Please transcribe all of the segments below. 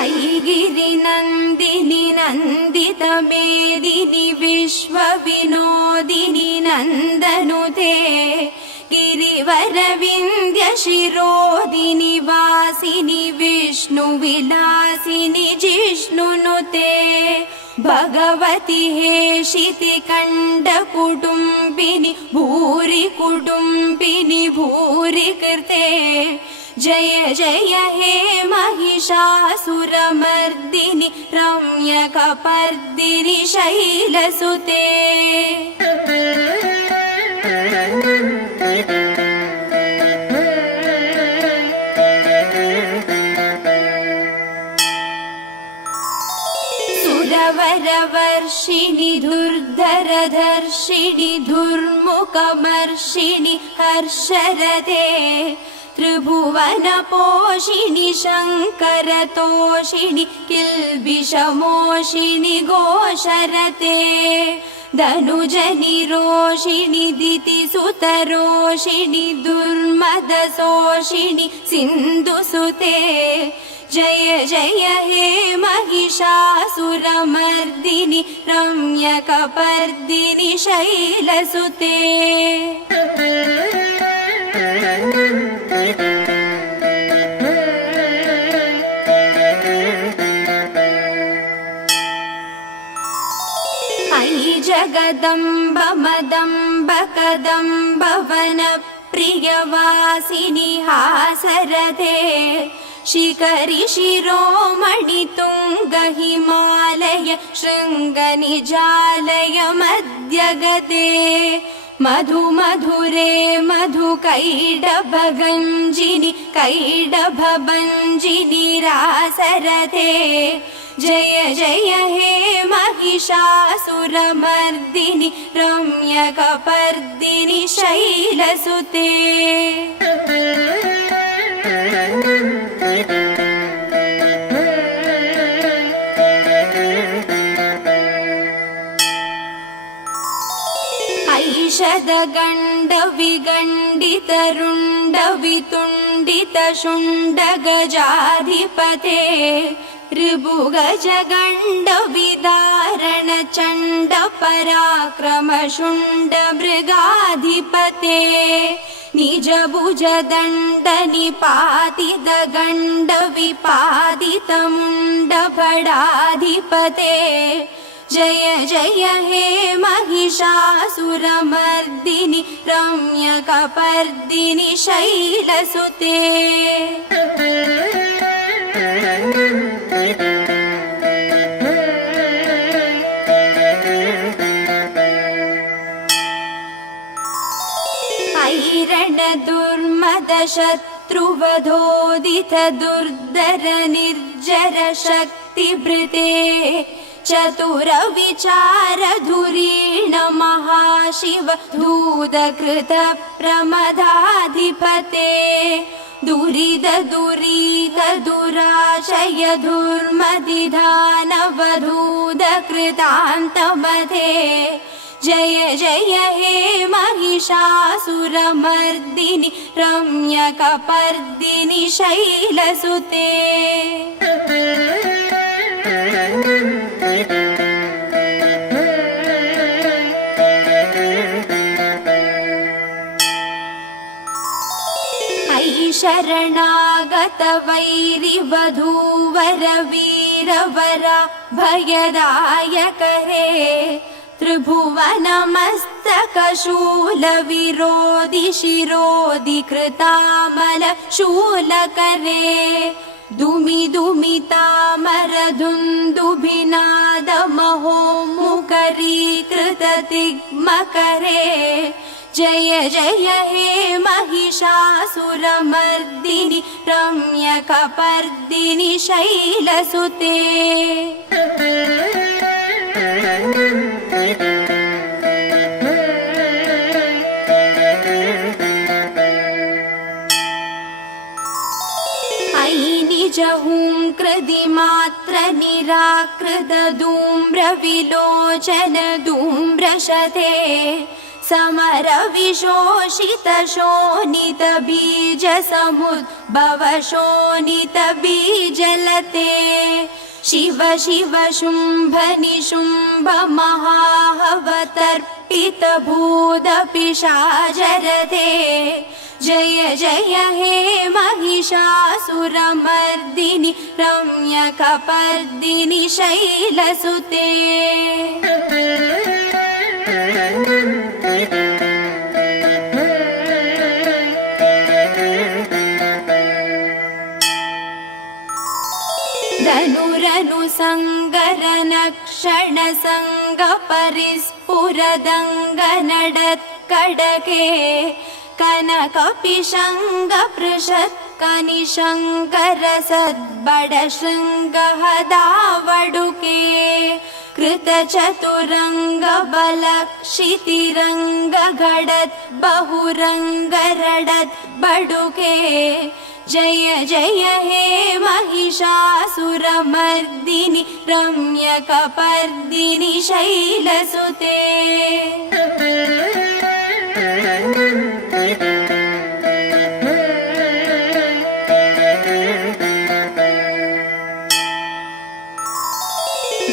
ऐगिरिनन्दिनि नन्दितमेदिनि विश्वविनोदिनि नन्दनुते गिरिवरविन्द्यशिरोदिनि वासिनि विष्णुविलासिनि जिष्णुनुते भगवति हेशितिकण्डकुटुम्बिनि भूरि कुटुम्बिनि भूरि कृते जय जय हे महिषासुरमर्दिनि रम्यकपर्दिनि शैलसुते सुरवरवर्षिणि धुर्धरधर्षिणि धुर्मुखमर्षिणि हर्षरते त्रिभुवनपोषिणि शङ्करतोषिणि किल्बिषमोषिणि घोषरते धनुजनिरोषिणि दितिसुतरोषिणि दुर्मदशोषिणि सिन्धुसुते जय जय हे महिषासुरमर्दिनि रम्यकपर्दिनि शैलसुते अयि जगदम्ब मदम्ब कदम्ब वनप्रियवासिनि हासरते शिखरि शिरोमणि तुङ्ग हिमालय शृङ्गनिजालय मध्यगते मधु मधुरे मधुकैडभगञ्जिनि कैडभभञ्जिनि रासरते जय जय हे महिषासुरमर्दिनि रम्यकपर्दिनि शैलसुते ऐषदगण्डविगण्डितरुण्डवितुण्डितशुण्डगजाधिपते ऋभुगजगण्डविदारणचण्डपराक्रमशुण्डमृगाधिपते निजभुजदण्डनिपातितगण्डविपातितमुण्डफडाधिपते जय जय हे महिषासुरमर्दिनि रम्यकपर्दिनि शैलसुते ऐरणदुर्मदशत्रुवधोदित दुर्धर निर्जर शक्तिभृते चतुरविचारधुरीण महाशिव धूतकृत प्रमदाधिपते दुरिद दुरीत दुराशय धूर्मदिधानवधूतकृतान्तमधे जय जय हे महिषासुरमर्दिनि रम्यकपर्दिनि शैलसुते शरणागत वैरिवधूवर वीरवरा भयदायक हे त्रिभुवनमस्तकशूल विरोधि शिरोधि कृतामल शूलकरे दुमि दुमितामर धुन्दुभिनाद महोमुखरीकृत तिग्मकरे जय जय हे महिषासुरमर्दिनि रम्यकपर्दिनि शैलसुते अयि निजहुङ्कृतिमात्र निराकृत धूम्र विलोचन धूम्रशते समरविशोषितशोणितबीजसमुद्भवशोणितबीजलते शिव शिव शुम्भ निशुम्भ महावतर्पितभूतपिशाचरते जय जय हे महिषासुरमर्दिनि रम्यकपर्दिनि शैलसुते धनुरनुसङ्गरनक्षणसङ्गपरिस्फुरदङ्गनडत्कडके कनकपिशङ्गपृषत्कनिशङ्करसद्बडशृङ्गहदावडुके कृतचतुरङ्गबलक्षितिरङ्गघटत् बहुरङ्गरडत् बडुके जय जय हे महिषासुरमर्दिनि रम्यकपर्दिनि शैलसुते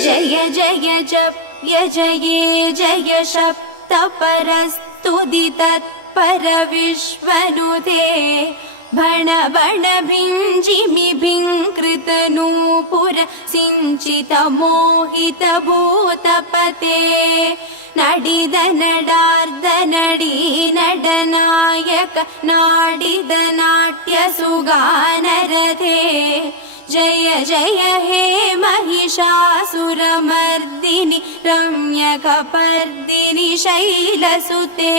जय जय जप्य जये जय सप्तपरस्तुतितत्परविश्वनुते भण भण भिञ्जिमि भिङ्कृतनूपुर सिञ्चितमोहितभूतपते नडिद नडार्दनडी नडनायक नाडिद नाट्यसुगानरथे जय जय हे महिषासुरमर्दिनि रम्यकपर्दिनि शैलसुते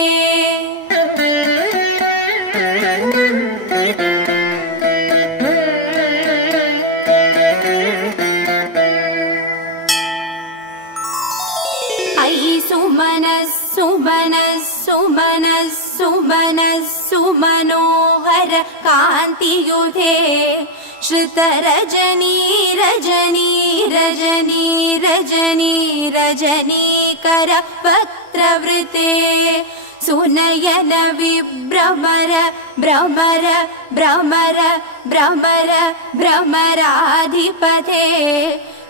सुमनोहर कान्तियुधे श्रुतरजनी रजनी रजनी रजनी रजनीकर वक्त्रवृते सुनयन विभ्रमर भ्रमर भ्रमर भ्रमर भ्रमराधिपते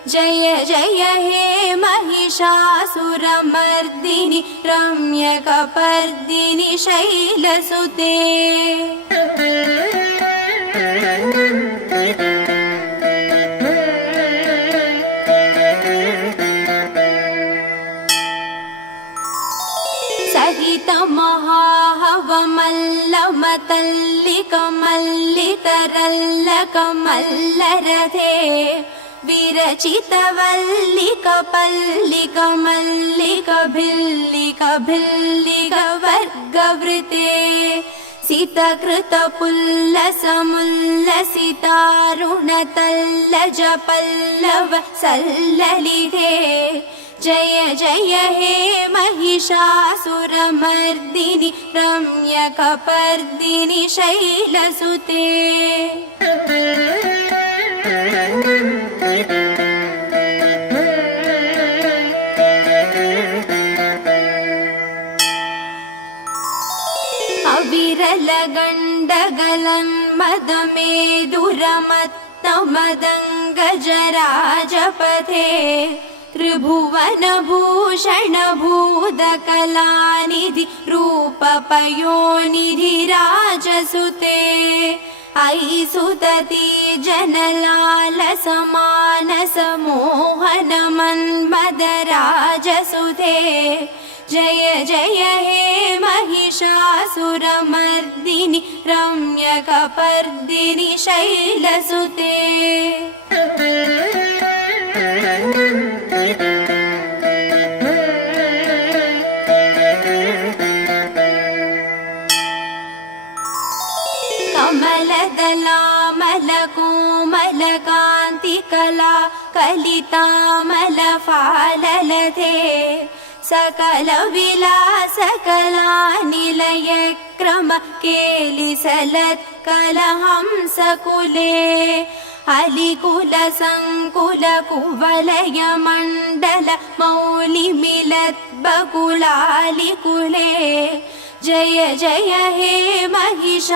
जय जय हे महिषासुरमर्दिनि रम्यकपर्दिनि शैलसुते महाहवमल्लमतल्लिकमल्लितरल्लकमल्लरथे विरचितवल्लिकपल्लिकमल्लिकभिल्लिकभिल्लिकवर्गवृते सितकृतपुल्लसमुल्लसितारुणतल्लजपल्लव सल्ललिते जय जय हे महिषासुरमर्दिनि रम्यकपर्दिनि शैलसुते अविरलगण्डगलन्मदमेदुरमत्तमदङ्गजराजपथे त्रिभुवनभूषणभूतकलानिधि रूपपयोनिधिराजसुते अयि सुतति जनलालसमानसमोहनमन्मदराजसुते जय जय हे महिषासुरमर्दिनि रम्यकपर्दिनि शैलसुते कमलदलामलकोमलकान्तिकला कलितामलफाललते सकलविलासकलानिलयक्रम केलिसलत्कलहंसकुले अलिकुल संकुल कुवलय मण्डल मौलिमिलत् बकुलालिकुले जय जय हे महिषासुरमर्दिनि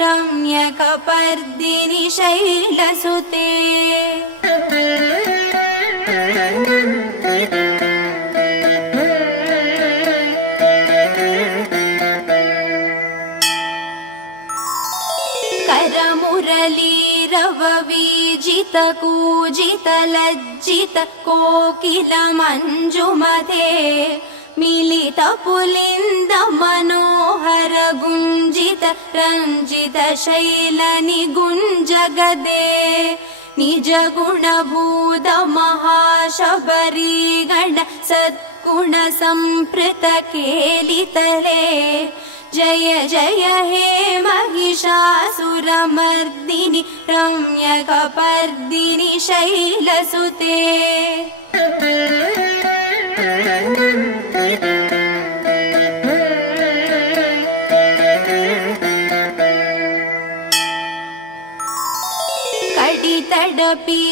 रम्यकपर्दिनि शैलसुते करमुरलीरववीजित कूजित लज्जित कोकिल मञ्जुमते मिलित पुलिन्द मनोहर गुञ्जित रञ्जित शैल निगुञ्जगदे निज गुणभूत महाशबरीगण सद्गुण संप्रीत केलितले जय जय हे महिषासुरमर्दिनि रम्यकपर्दिनि शैलसुते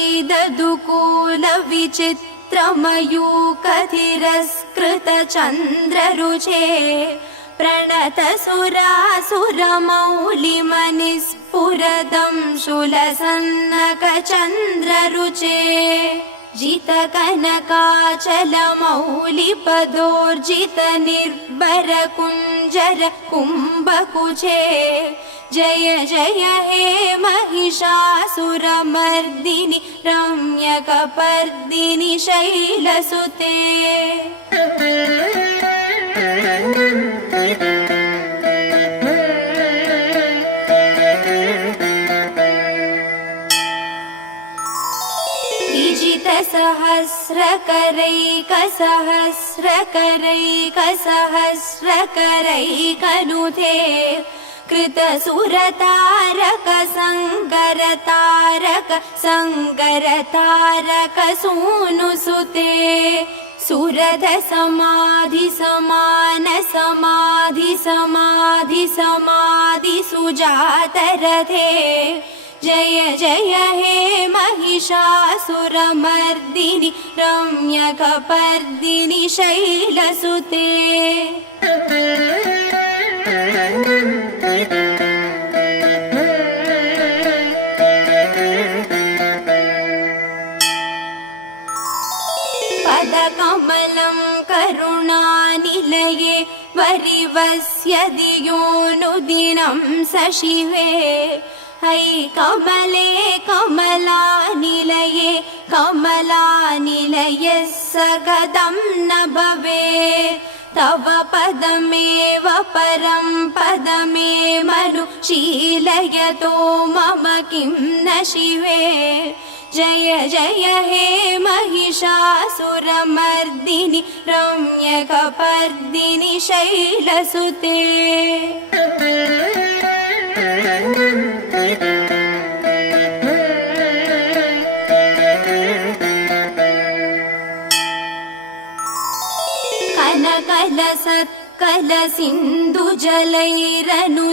कडितडपीददुकूल विचित्रमयूखधिरस्कृत चन्द्ररुचे प्रणत सुरासुरमौलिमनिस्फुरदं शूलसन्नक चन्द्ररुचे जित कनकाचल मौलिपदोर्जित निर्भर कुञ्जर कुम्भकुचे जय जय हे महिषासुरमर्दिनि रम्यकपर्दिनि शैलसुते सहस्रकरैकसहस्रकरैकसहस्रकरैकनुते कृतसुरतारक सङ्गरतारक सङ्गरतारक सूनुसुते सुरध समाधि समान समाधि समाधि समाधि सुजातरथे जय जय हे महिषासुरमर्दिनि रम्यकपर्दिनि शैलसुते पदकमलं करुणानिलये वरिवस्य दियोनुदिनं सशिवे है कमले कमलानिलये कमलानिलयः सगदं न भवेत् तव पदमेव परं पदमेमनुशीलयतो मम किं न शिवे जय जय हे महिषासुरमर्दिनि रम्यकपर्दिनि शैलसुते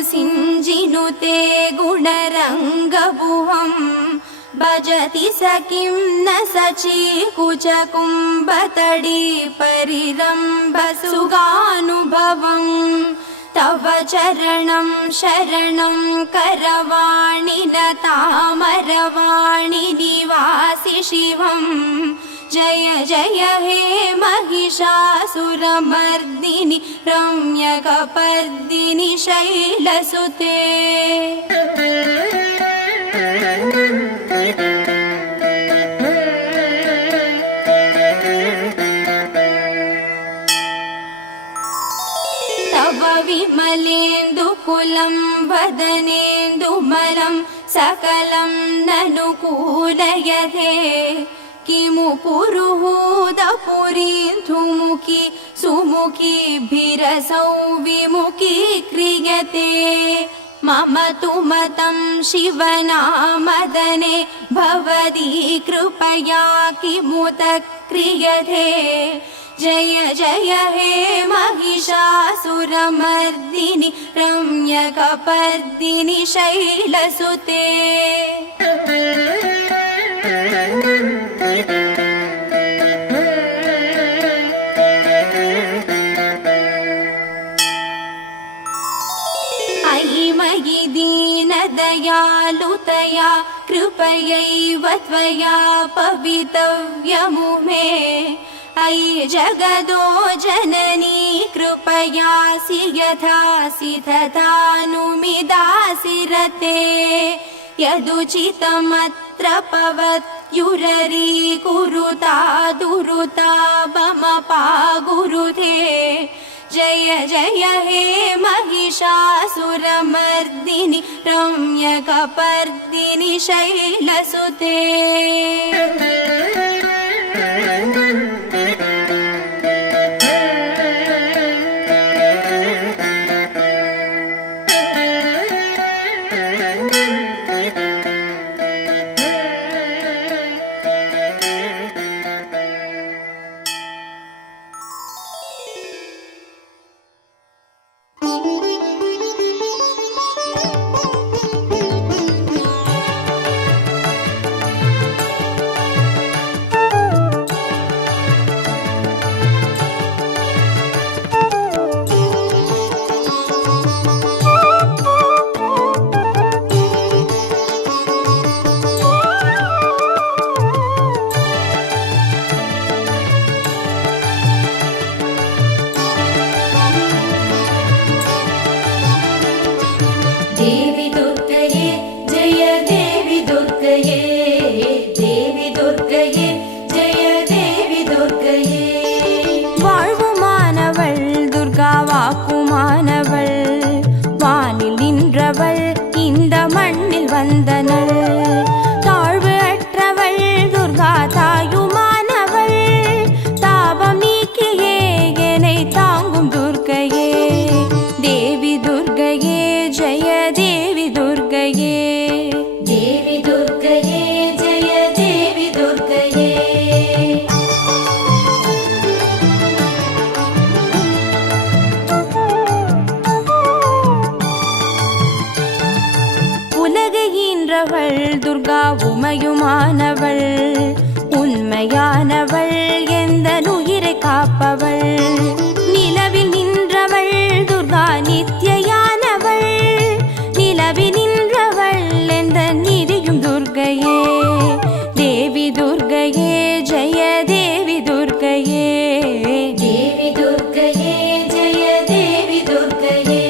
कनकलसत्कलसिन्धुजलैरनुसिञ्जिनुते गुणरङ्गभुवम् भजति स किं न सचीकुचकुम्भतडी परिरम्भसुगानुभवम् तव चरणं शरणं करवाणि न तामरवाणि निवासि शिवम् जय जय हे महिषासुरमर्दिनि रम्यकपर्दिनि शैलसुते तव विमलेन्दुकुलं वदनेन्दुमलं सकलं ननुकूलयते किमु पुरुहूदपुरीन्थुमुखी सुमुखीभिरसौ विमुखी क्रियते मम तु मतं शिवनामदने भवती कृपया किमुत क्रियते जय जय हे महिषासुरमर्दिनि रम्यकपर्दिनि शैलसुते मयि दीनदयालुतया कृपयैव त्वया पवितव्यमुमे अयि जगदो जननी कृपयासि यथासि तथानुमिदासि रते यदुचितमत्र पवत्युररीकुरुता दुरुता मम पागुरुते जय जय हे महिषासुरमर्दिनि रम्यकपर्दिनि शैलसुते உமையுமானவள் உண்மையானவள் எந்தன் உயிரை காப்பவள் நிலவில் நின்றவள் துர்கா நித்யயானவள் நிலவில் நின்றவள் எந்தன் நிதியும் துர்கையே தேவி துர்கையே ஜெய தேவி துர்கையே தேவி துர்கையே ஜெய தேவி துர்கையே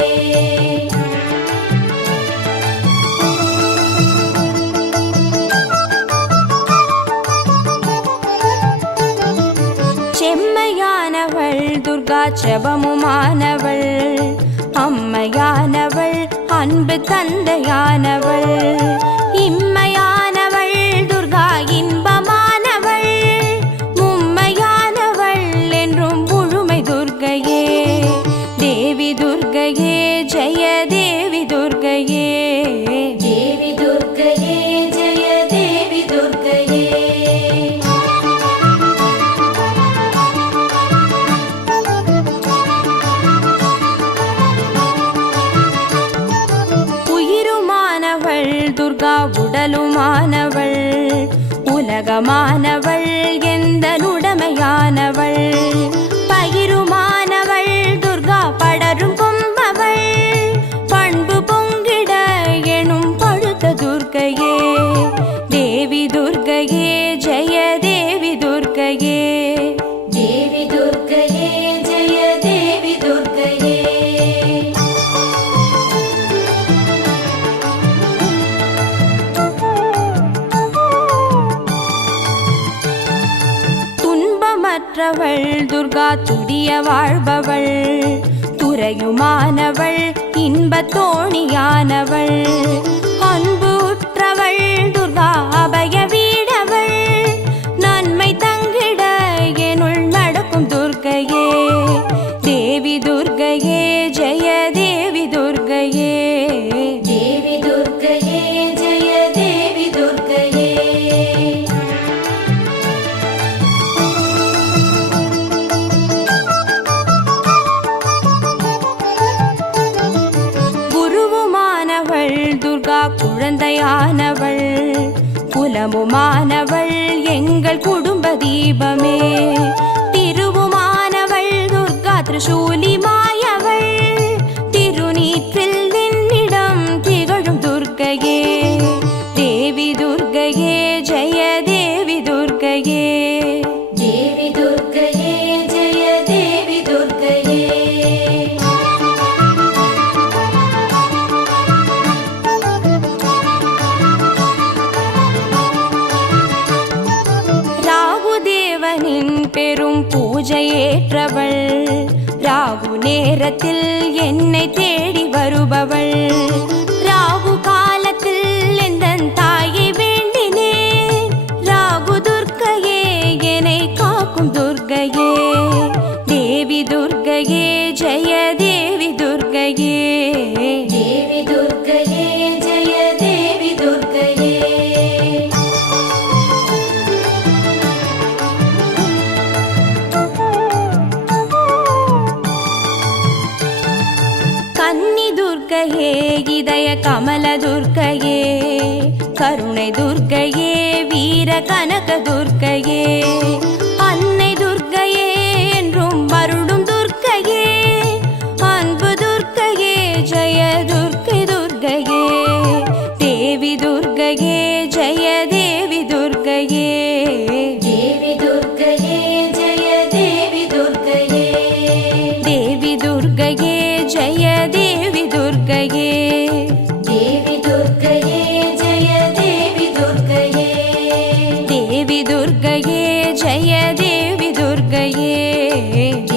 செம்மையானவள் துர்கா செபமுமானவள் அம்மையானவள் அன்பு தந்தையானவள் இம்மையானவள் துர்கா இன்பமானவள் மும்மையானவள் என்றும் முழுமை துர்கையே தேவி துர்கையே ஜெய தேவி துர்கையே தேவி துர்கையே ஜெய தேவி துர்கையே துர்கா உடலுமானவள் உலகமானவள் எந்தனுடைமையானவள் பயிருமானவள் துர்கா படரும் கொம்பவள் பண்பு பொங்கிட எனும் பழுத்த துர்கையே தேவி துர்கையே ஜெய தேவி துர்கையே தேவி துர்கையே ஜெய தேவி துர்கையே மற்றவள் துர்கா துடிய வாழ்பவள் துறையுமானவள் இன்பத்தோணியானவள் அன்பு உற்றவள் துர்கா அபய வீடவள் நன்மை தங்கிட எனுள் நடக்கும் துர்கையே தேவி துர்கையே ஜெய தேவி துர்கையே தேவி துர்கையே ஜெய தேவி துர்கையே தாயானவள் குலமுமானவள் எங்கள் குடும்ப தீபமே. திருவுமானவள் துர்கா திரிசூலி மாயவள் திருநீற்றில் நின்னிடம் திகழும் துர்க்கையே. தேவி துர்க்கையே ஜெய தேவி துர்க்கையே. தேவி துர்க்கையே ஜெய தேவி துர்க்கையே. ராகுதேவனின் பெரும் பூஜையேற்றவள் ராகு நேரத்தில் என்னை தேடி வருபவள். ராகு காலத்தில் எந்தன் தாயை வேண்டினேன். ராகு துர்க்கையே என்னை காக்கும் துர்க்கையே. தேவி துர்க்கையே ஜெய தேவி துர்க்கையே. தேவி துர்க்கையே ஜெய தேவி துர்க்கையே. கன்னி துர்க்கையே இதய கமல துர்க்கையே. கருணை துர்க்கையே வீர கனக துர்க்கையே. அன்னை துர்க்கையே என்றும் அருளும் துர்க்கையே. அன்பு துர்க்கையே ஜெய துர்க்கை துர்க்கையே. தேவி துர்க்கையே ஜெய தேவி துர்க்கையே. தேவி துர்க்கையே ஜெய தேவி துர்க்கையே. தேவி துர்க்கையே ஜெய தேவி துர்க்கையே. தேவி துர்க்கையே ஜெய தேவி துர்க்கையே. தேவி துர்க்கையே ஜெய தேவி துர்க்கையே.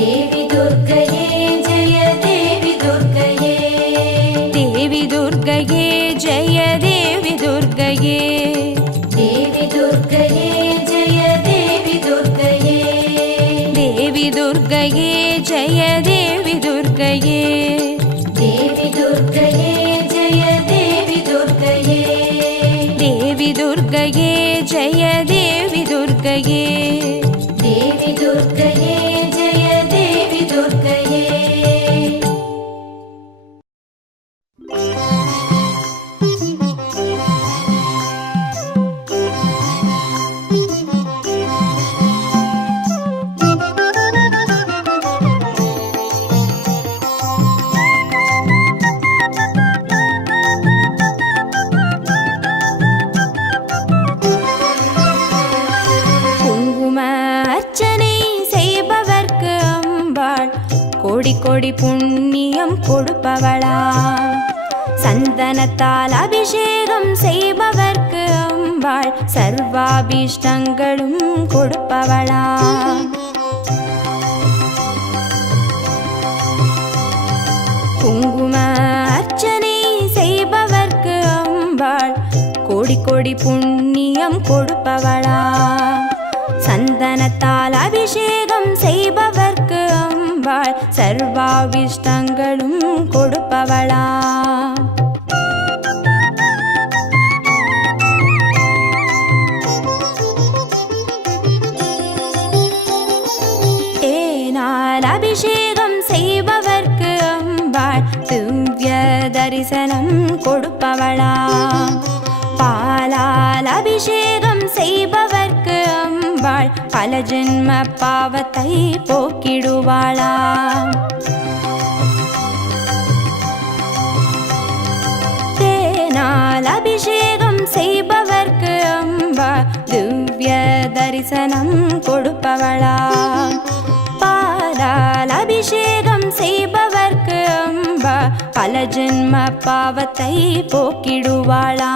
தேவி துர்க்கையே ஜெய தேவி துர்க்கையே. தேவி துர்க்கையே ஜெய தேவி துர்க்கையே. தேவி துர்க்கையே ஜெய தேவி துர்க்கையே. தேவி துர்க்கையே ஜெய தேவி துர்க்கையே. தேவி துர்க்கையே ஜெய தேவி துர்க்கையே. தேவி துர்க்கையே ஜெய தேவி துர்க்கையே. தேவி துர்க்கையே ஜெய தேவி துர்க்கையே. கோடி கோடி புண்ணியம் கொடுப்பவளா. சந்தனத்தால் அபிஷேகம் செய்பவர்க்கு அம்பாள் சர்வாபீஷ்டங்களும் கொடுப்பவளா. குங்கும அர்ச்சனை செய்பவர்க்கு அம்பாள் கோடி கோடி புண்ணியம் கொடுப்பவளா. சந்தனத்தால் அபிஷேகம் செய்பவர்க்கு அம்பாள் சர்வாவிஷ்டங்களும் கொடுப்பவளா. தேனால் அபிஷேகம் செய்பவர்க்கு அம்பாள் திவ்ய தரிசனம் கொடுப்பவளா. பாலால் அபிஷேகம் செய்பவர்க்கு அம்பாள் பல ஜென்ம பாவத்தை போக்கிடுவாளா. தேனால் அபிஷேகம் செய்பவர்க்கு அம்பாள் திவ்ய தரிசனம் கொடுப்பவளா. பாலால் அபிஷேகம் செய்பவர்க்கு அம்பாள் பல ஜென்ம பாவத்தை போக்கிடுவாளா.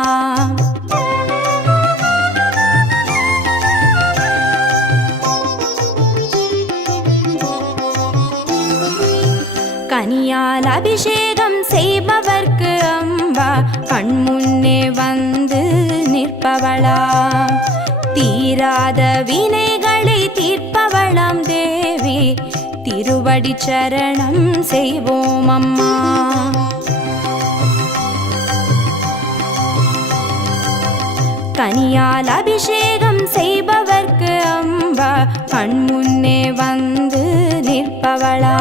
கனியால் அபிஷேகம் செய்பவர்க்கு அம்பாள் கண்முன்னே வந்து நிற்பவளா. தீராத வினைகளை தீர்ப்பவளாம் தேவி திருவடி சரணம் செய்வோம் அம்மா. கனியால் அபிஷேகம் செய்பவர்க்கு அம்பாள் கண்முன்னே வந்து நிற்பவளா.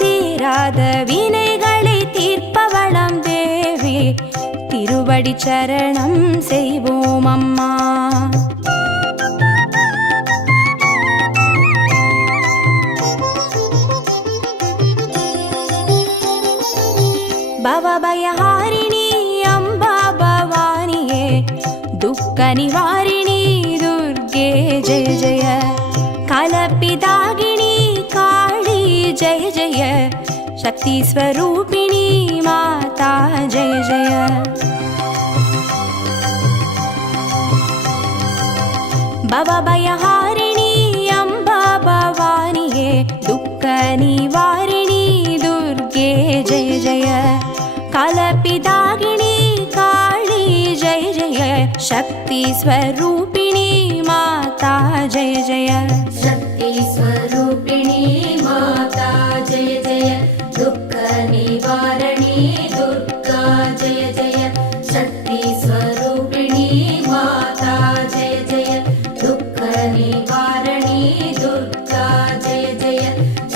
தீராத வினைகளை தீர்ப்பவளாம் தேவி திருவடி சரணம் செய்வோம் அம்மா. பவபயஹாரிணி அம்பா பவானியே, துக்க நிவாரிணி துர்கே ஜெய ஜெய, கலப்பிதாகினி காளி ஜெய ஜெய, சக்தி ஸ்வரூபிணி மாதா ஜெய ஜெய. பவபயஹாரிணி அம்பா பவானியே, துக்க நிவாரிணி துர்கே ஜெய ஜெய, கலப்பிதாகினி காளி ஜெய ஜெய, சக்தி ஸ்வரூபிணி மாதா ஜெய ஜெய. शक्ति स्वरूपिणी माता जय जय, दुःख निवारणी दुर्गा जय जय, शक्ति स्वरूपिणी माता जय जय, दुःख निवारणी दुर्गा जय जय,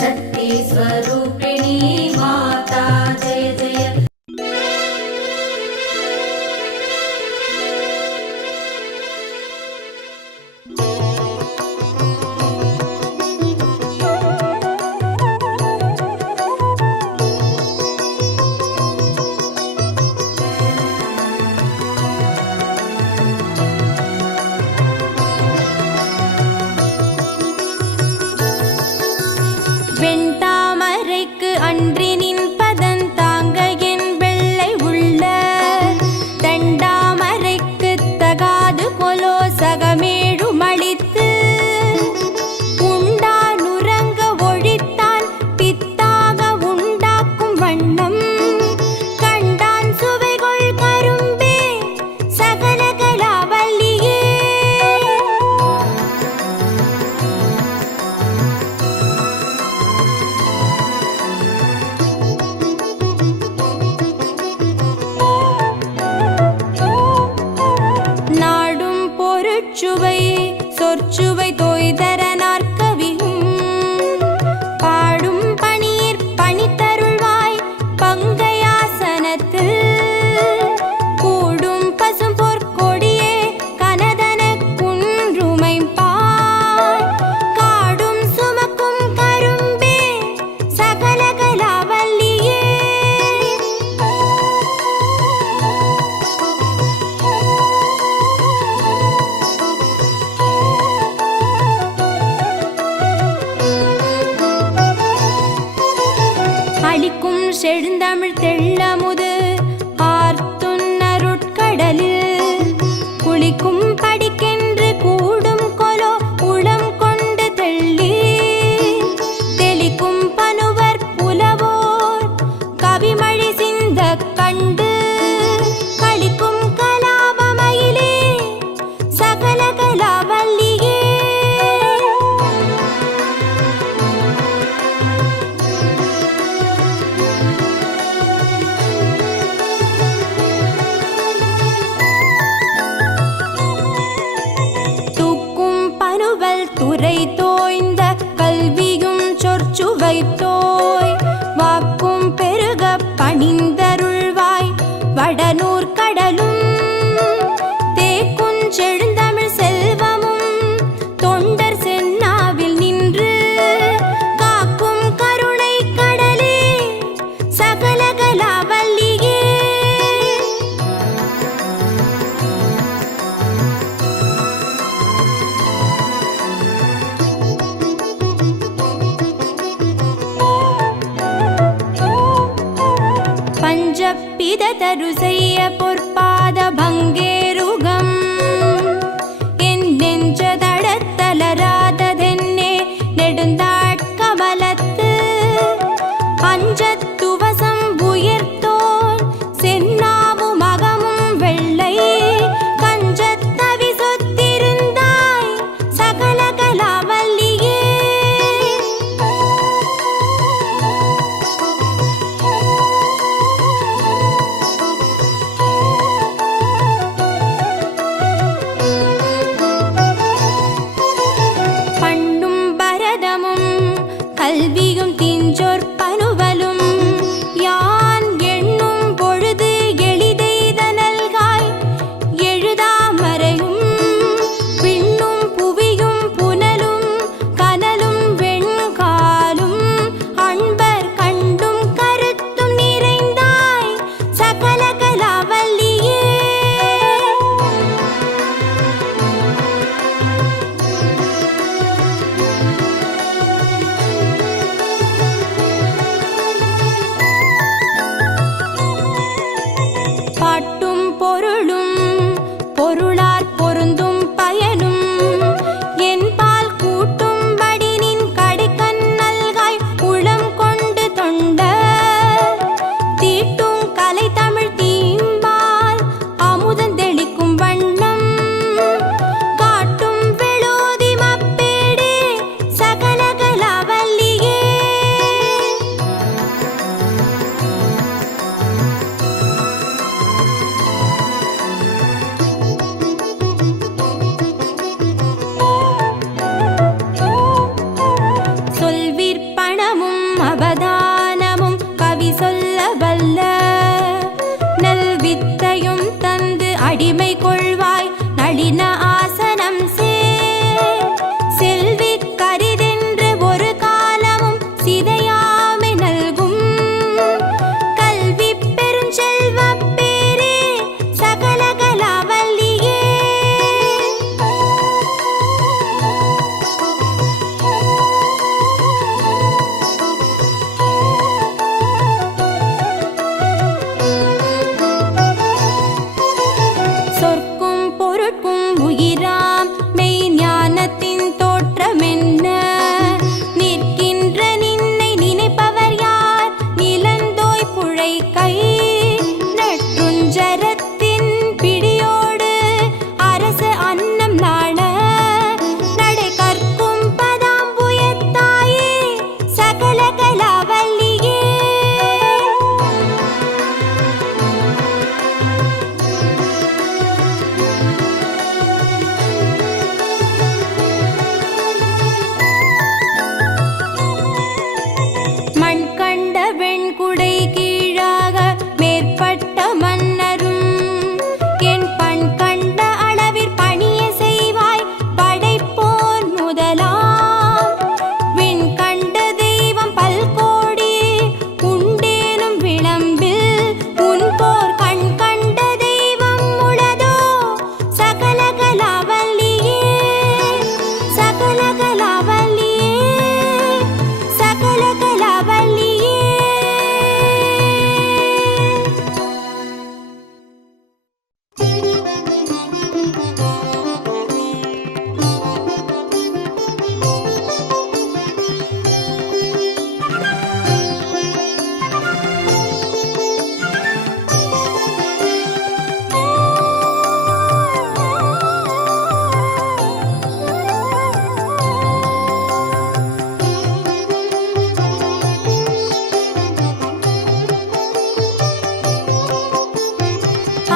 शक्ति स्वरूपिणी माता जय जय. வெண்தாமரைக்கு அன்றினின் பதந்தாங்க என் வெள்ளை உள்ள, தண்டாமரைக்கு தகாது கொலோ சகமேழும் அளித்து, உண்டான் உறங்க ஒழித்தான் பித்தாக உண்டாக்கும் வண்ணம், கண்டான் சுவைகொள் கரும்பே சகல கலாவல்லியே. நாடும் பொருட்சுவை சொற்சுவை தோய்தர நாற்கவியும், பாடும் பணீர் பணித்தருள்வாய் பங்கையாசனத்தில், கூடும் பசும் பொற்கொடியே கனதன குன்றுமைப்பாய், காடும் சுமக்கும் கரும்பே சகல கலாவல்லியே. அளிக்கும் செழுந்தமிழ் தெள்ளமுது ஆர்த்துன்னருட்கடலில், குளிக்கும் படிக்கென்று கூடும் கொலோ உளம் கொண்டு தெள்ளி, தெளிக்கும் பனுவர் புலவோர் கவிமழி சிந்த கண்டு, களிக்கும் கலாபமயிலே சகல கலாவல்லியே. தூக்கும் பனுவல் துறை தோய்ந்த கல்வியும் சொற்சுவை தோய், வாக்கும் பெருக பணிந்தருள்வாய் வடநூர் கடலும், தேக்குஞ் செழுந்தமிழ் செல்வமும் தொண்டர் சென்னாவில் நின்று, காக்கும் கருணை கடலே சகல கலாவல்லியே. பஞ்சப்பித தரு செய்ய பொற்பாத பங்கேருகம், என் நெஞ்ச தடத்தலராததென்னே நெடுந்தாட்கமலத்து, அஞ்சத்துவசம் உயர்த்தோன் சென்னாவு மகமும் வெள்ளை, கஞ்சத்தவி சொத்திருந்தாய் சகல கலாவல்லியே. பொருளால் பொருந்தும் பயனும் என்பால் கூட்டும்படி நின் கடைக்கண் நல்காய் உளம் கொண்டு தொண்ட தீட்டும் கலை தமிழ் தீம்பால் அமுதம் தெளிக்கும் வண்ணம் காட்டும் வெளோதி மப்பேடே சகலகலாவல்லியே. சொல்விற்பணமும் அவதானமும் கவி சொல்ல வல்ல நல்வித்தையும் தந்து அடிமை கொள்வாய் நளின ஆசனம் செல்வி கரிதென்று ஒரு காலமும் சிதையாமை நல்கும் கல்வி பெருஞ்செல்வப் பேரே சகலகலாவல்லியே. சொற்கும் பொருட்கும் உயிராம் மெய் ஞானத்தின் தோற்றமென்ன நிற்கின்ற நின்னை நினைப்பவர் யார் நிலந்தோய் புழை கை நற்றுஞ்சரத்தின் பிடியோடு அரச அன்னம் நாண நடை கற்கும் பதாம்புயத்தாயே சகலகலாவல்லியே. மண் கண்ட வெண்குடை கீழாக மேற்பட்ட மன்னரும் என் பண் கண்ட அளவிற் பணிய செய்வாய் படைப்போர் முதலாம் விண் கண்ட தெய்வம் பல்கோடி உண்டேனும் விளம்பில் உன் போர் கண் கண்ட தெய்வம் உளதோ சகலகலாவல்லியே சகலகலாவல்லியே சகலகலாவல்லியே.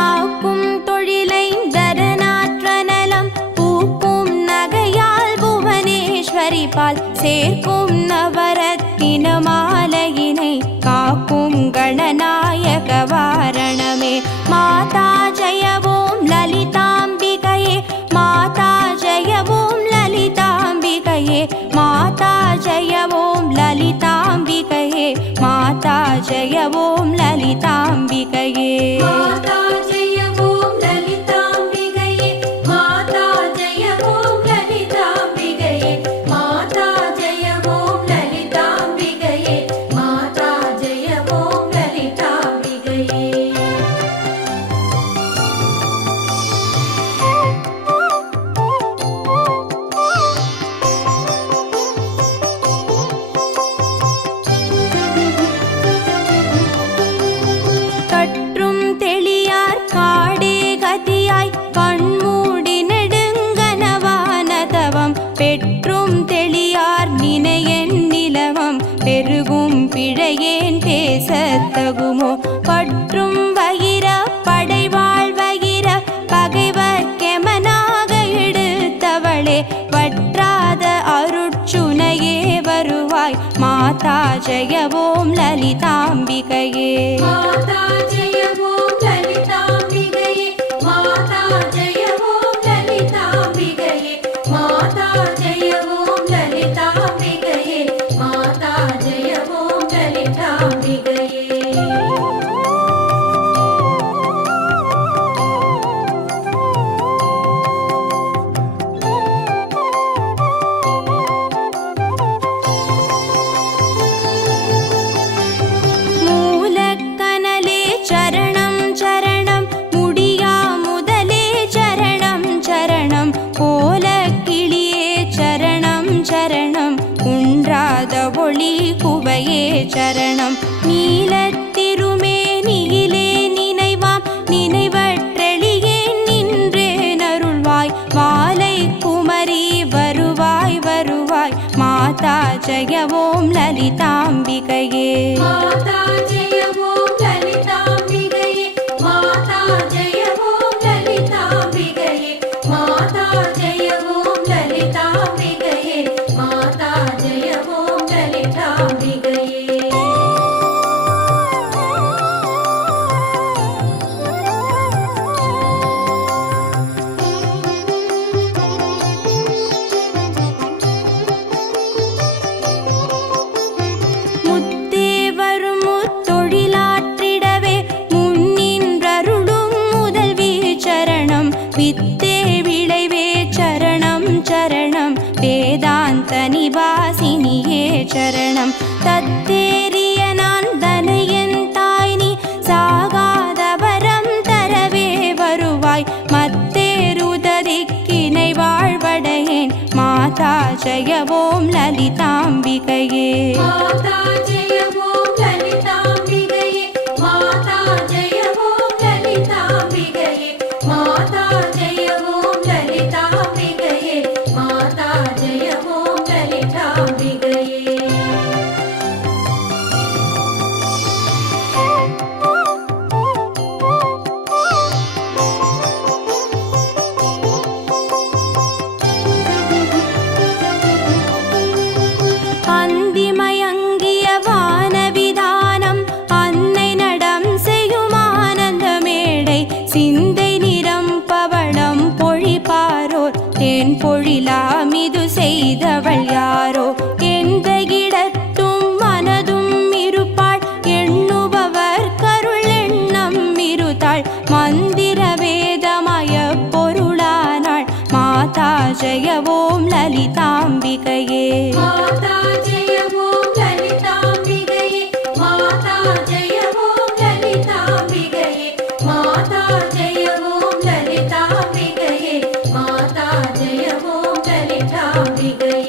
ஆக்கும் தொழிலைந்தரநாற்றனலம் பூக்கும் நகையால் புவனேஸ்வரி பால் சேர்க்கும் நவரத்தின மாலையினை காக்கும் கணநாயக வாரணமே. மாதா ஜெயவோம் லலிதாம்பிகையே மாதா ஜெயவோம் லலிதாம்பிகையே மாதா ஜெயவோம் லலிதாம்பிகையே மாதா ஜெயவோம் லலிதாம்பிகையே. மாதா ஜெய ஓம் லலிதாம்பிகையே மாதா ஜெய ஓம் லலிதாம்பிகையே மாதா ஜெய ஓம் லலிதாம்பிகையே மாதா ஜெய ஓம் லலிதாம்பிகையே. கற்றும் தெளியார் காடே கதியாய் கண்மூடி நெடுங்கனவானதவம் பெற்றும் தெளியார் நினையன் நிலவம் பெருகும் பிழையேன் பேசத்தகுமோ பற்றும் வகிர படைவாழ் வகிர பகைவர்க்கெமனாக எடுத்தவளே வற்றாத அருட்சுனையே வருவாய் மாதா ஜெயவோம் லலிதாம்பிகையே. மாதா ஜெய ஓம் லலிதாம்பிகையே மாதா ஜெய ஓம் லலிதாம்பிகையே மாதா ஜெய ஓம் லலிதாம்பிகையே மாதா ஜெய ஓம் லலிதாம்பிகையே. மூலக்கனலே சரணம் சரணம் முடியா முதலே माता जय ॐ ललिताम्बिकये माता जय ॐ ललिताम्बिकये माता जय ॐ ललिताम्बिकये माता जय ॐ ललिताम्बिकये माता जय ॐ ललिताम्बिकये வித்தே விளைவே சரணம் சரணம் வேதாந்த நிவாசினியே சரணம் தத்தேறிய நான் தனையன் தாய் நீ சாகாத வரம் தரவே வருவாய் மத்தேருததிக்கினை வாழ்வடையேன் மாதா ஜய ஓம் லலிதாம்பிகையே மாதா ஜய ஓம் லலிதாம்பிகையே மாதா ஜய ஓம் லலிதாம்பிகையே மாதா ஜய ஓம் லலிதாம்பிகையே மாதா ஜய ஓம் லலிதாம்பிகையே அந்திமயங்கிய வானவிதானம் அன்னை நடம் செய்யும் ஆனந்த மேடை சிந்தை நிறம் பவளம் பொழிப்பாரோர் தேன் பொழிலாமிது செய்தவள் யாரோ எந்த இடத்தும் மனதும் இருப்பாள் எண்ணுபவர் கருள் எண்ணம் இருத்தாள் மந்திர வேதமய பொருளானாள் மாதா ஜய ஓம் லலிதாம்பிகையே மாதா ஜய ஓம் லலிதாம்பிகையே மாதா ஜய ஓம் லலிதாம்பிகையே மாதா ஜய ஓம் லலிதாம்பிகையே மாதா ஜய ஓம் லலிதாம்பிகையே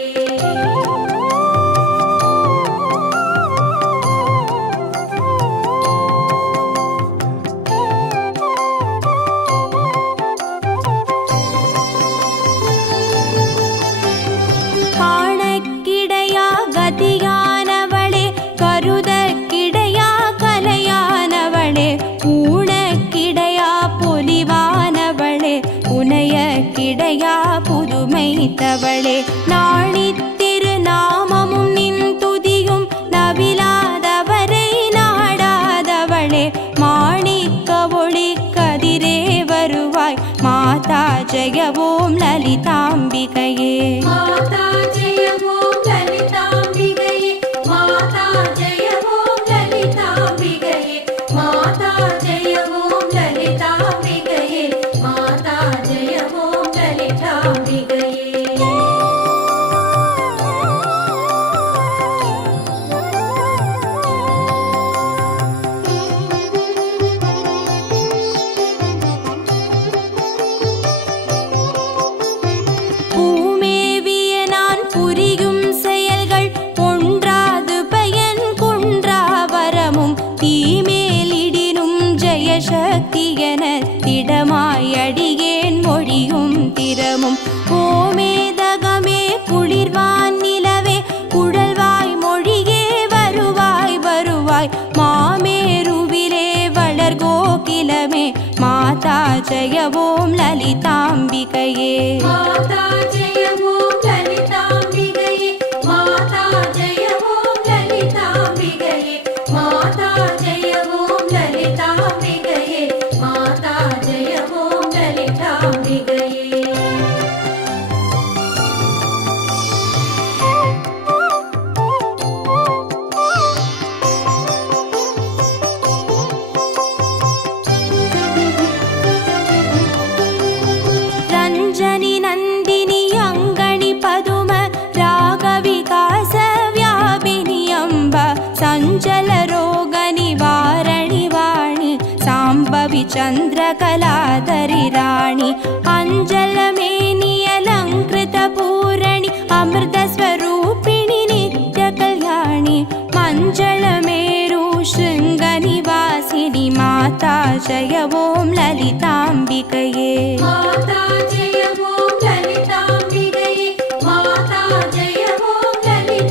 காணக்கிடையா கதியானவளே கருதக்கிடையா கலையானவளே ஊனக்கிடையா பொலிவானவளே புனையக்கிடையா புதுமைத்தவளே நாணித்திரு நாமமும் நின் துதியும் நவிலாதவரை நாடாதவளே மாணிக்க ஒளி கதிரே வருவாய் மாதா ஜய ஓம் லலிதாம்பிகையே மாதா ஜய ஓம் லலிதாம்பிகையே மாதா ஜய ஓம் லலிதாம்பிகையே மாதா ஜய ஓம் லலிதாம்பிகையே மாதா ஜய ஓம் லலிதாம்பிகையே பூமேவிய நான் புரியும் செயல்கள் ஒன்றாது பயன் குன்றா வரமும் தீமேலிடினும் ஜெயசக்தி என திடமாய் அடியேன் மொழியும் திறமும் கோமேதகமே குளிர்வான் நிலவே குழல்வாய் மொழியே வருவாய் வருவாய் மாமேருவிலே வளர் கோகிலமே மாதா ஜய ஓம் லலிதாம்பிகையே மாதா ஜய ஓம் லலிதாம்பிகையே மாதா ஜய ஓம் லலிதாம்பிகையே மாதா ஜய ஓம் லலிதாம்பிகையே மாதா ஜய ஓம் லலிதாம்பிகையே ரஞ்சனி நந்தினி அங்கணி பதும ராகவிகாச வியாபினி அம்ப சஞ்சல ரோக நிவாரணி வாணி சாம்பவி சந்திரகலாதரி ராணி அஞ்சல மேனி அலங்கிருத பூரணி அமிர்த ஸ்வரூபிணி நித்ய கல்யாணி மஞ்சள மேரு ஸ்ருங்க நிவாசினி மாதா ஜய ஓம் லலிதாம்பிகையே மாதா ஜய ஓம் லலிதாம்பிகையே மாதா ஜய ஓம் லலிதாம்பிகையே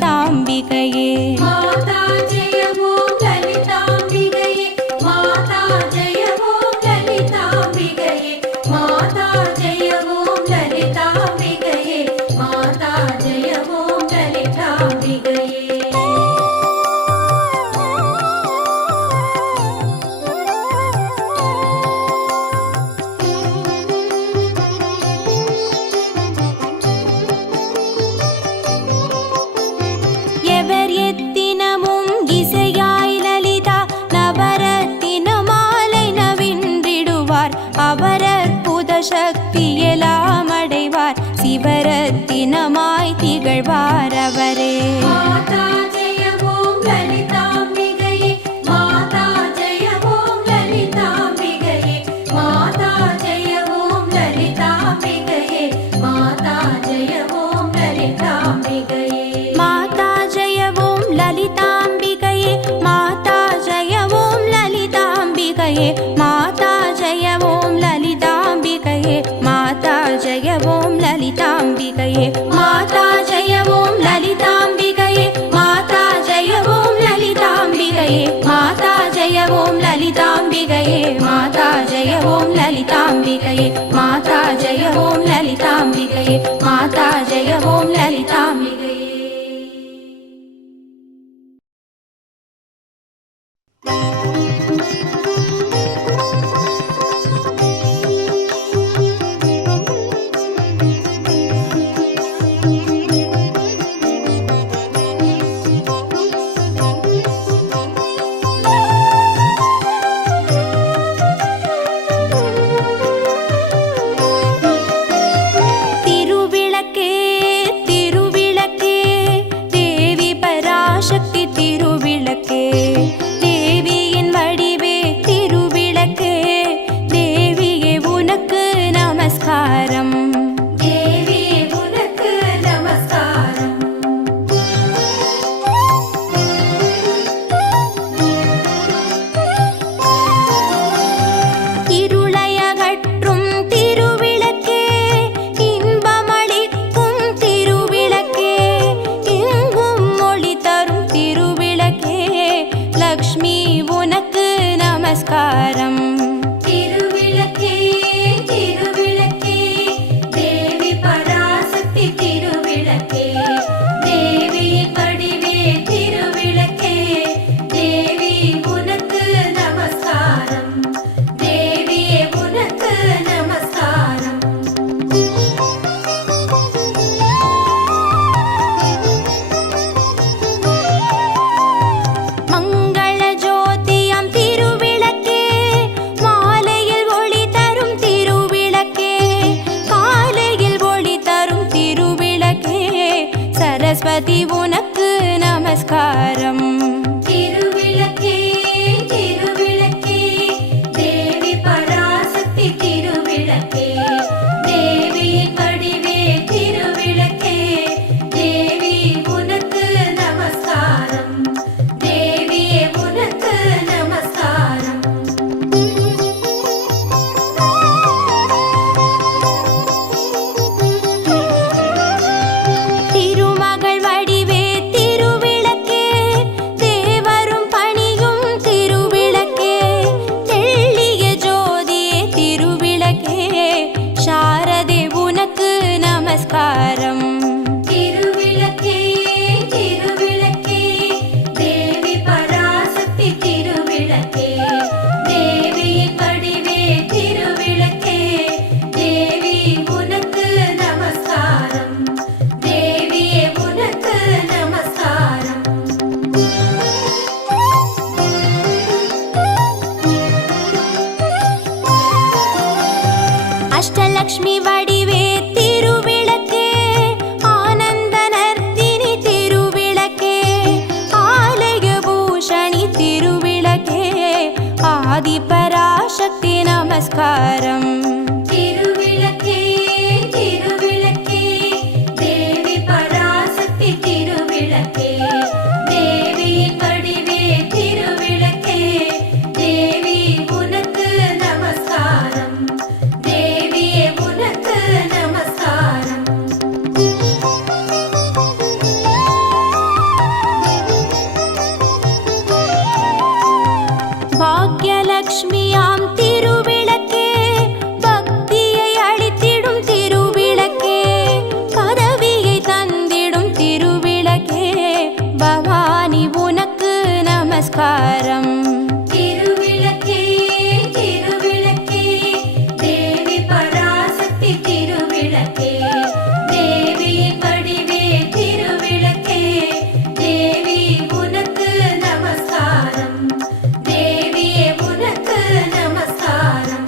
லலிதாம்பிகையே. மாதா ஜெய ஓம் லலிதாம்பிகையே. மாதா ஜெய ஓம் லலிதாம்பிகையே. மாதா ஜெய ஓம் லலிதாம்பிகையே. மாதா ஜெய ஓம் லலிதாம்பிகையே. எவர் எத்தினமும் இசையாய் லலிதா நவரத்தின மாலை நவின்றிடுவார். அவர் அற்புத சக்தி எல்லாம் அடைவார். சிவரத்தினமாய் திகழ்வார் அவரே. மாதா ஜெய ஓம் லலிதாம்பிகையே. மாதா ஜெய ஓம் லலிதாம்பிகையே. மாதா ஜெய ஓம் லலிதாம்பிகையே. மாதா ஜெய ஓம் லலிதாம்பிகையே. மாதா ஜெய ஓம் லலிதாம்பிகையே. மாதா ஜெய ஓம் லலிதாம்பிகையே. மாதா ஜெய ஓம் லலிதாம்பிகையே. மாதா ஜெய ஓம் லலிதாம்பிகையே. மாதா ஜெய ஓம் லலிதாம்பிகையே. மாதா ஜெய ஓம் லலிதாம்பிகையே. மாதா ஜெய ஓம் லலிதாம்பிகையே. மாதா ஜெய ஓம் லலிதாம்பிகையே. மாதா ஜெய ஓம் லலிதாம்பிகையே. மாதா ஜெய ஓம் லலிதாம்பிகையே. திருவிளக்கே திருவிளக்கே தேவி பராசக்தி திருவிளக்கே. தேவியின் வடிவே திருவிளக்கே. தேவியே உனக்கு நமஸ்காரம். தேவியே உனக்கு நமஸ்காரம். இருளையகற்றும் திருவிளக்கே. இன்பமளிக்கும் திருவிளக்கே. எங்கும் ஒளி தரும் திருவிளக்கே. லக்ஷ்மி உனக்கு நமஸ்காரம். திருவிளக்கே திருவிளக்கே தேவி பராசக்தி திருவிளக்கே. தேவியின் வடிவே திருவிளக்கே. தேவி உனக்கு நமஸ்காரம். தேவியே உனக்கு நமஸ்காரம். மங்கள ஜோதியம் திருவிளக்கே. மாலையில் ஒளி தரும் திருவிளக்கே. காலையில் ஒளி தரும் திருவிளக்கே. சரஸ்வதி உனக்கு நமஸ்காரம். திருவிளக்கே திருவிளக்கே தேவி பராசக்தி திருவிளக்கே. தேவியின் வடிவே திருவிளக்கே. தேவி உனக்கு நமஸ்காரம். தேவியே உனக்கு நமஸ்காரம். திருமகள் வடிவே திருவிளக்கே. தேவரும் பணியும் திருவிளக்கே. தெள்ளிய ஜோதியே திருவிளக்கே. சாரதே உனக்கு நமஸ்காரம். திருவிளக்கே திருவிளக்கே தேவி பராசக்தி திருவிளக்கே. தேவியின் வடிவே திருவிளக்கே. தேவி உனக்கு நமஸ்காரம். தேவியே உனக்கு நமஸ்காரம். அஷ்டலக்ஷ்மி வடிவே திருவிளக்கே. ஆனந்த நர்த்தினி திருவிளக்கே. ஆலய பூஷணி திருவிளக்கே. ஆதி பராசக்தி நமஸ்காரம். திருவிளக்கே திருவிளக்கே தேவி பராசக்தி திருவிளக்கே. தேவியின் வடிவே திருவிளக்கே. தேவி உனக்கு நமஸ்காரம். தேவியே உனக்கு நமஸ்காரம். திருவிளக்கே திருவிளக்கே தேவி பராசக்தி திருவிளக்கே தேவியின் வடிவே திருவிளக்கே தேவி உனக்கு நமஸ்காரம் தேவியே உனக்கு நமஸ்காரம்.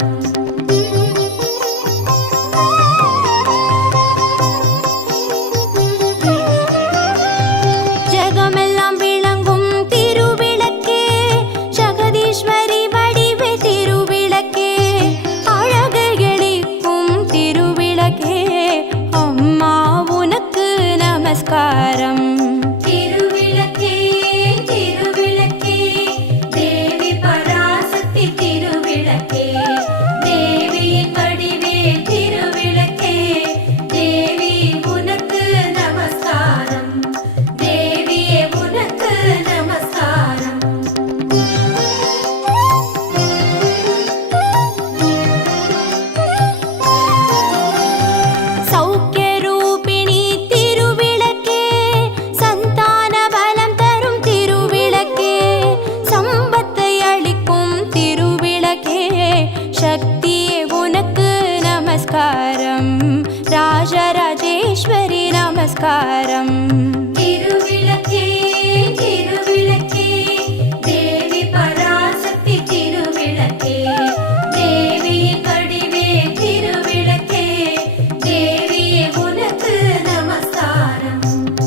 ஜகமெல்லாம் விளங்கும் திருவிளக்கே ஜெகதீஸ்வரி வடிவே திருவிளக்கே அழகு எளிக்கும் திருவிளக்கே அம்மா உனக்கு நமஸ்காரம். திருவிளக்கே திருவிளக்கே தேவி பராசக்தி திருவிளக்கே தேவியின் வடிவே திருவிளக்கே தேவி உனக்கு நமஸ்காரம் தேவியே உனக்கு நமஸ்காரம். சௌக்கிய ரூபிணி திருவிளக்கே சந்தான பலம் தரும் திருவிளக்கே சம்பத்தை அளிக்கும் திருவிளக்கே சக்தியே உனக்கு நமஸ்காரம் ராஜராஜேஸ்வரி நமஸ்காரம். திருவிளக்கே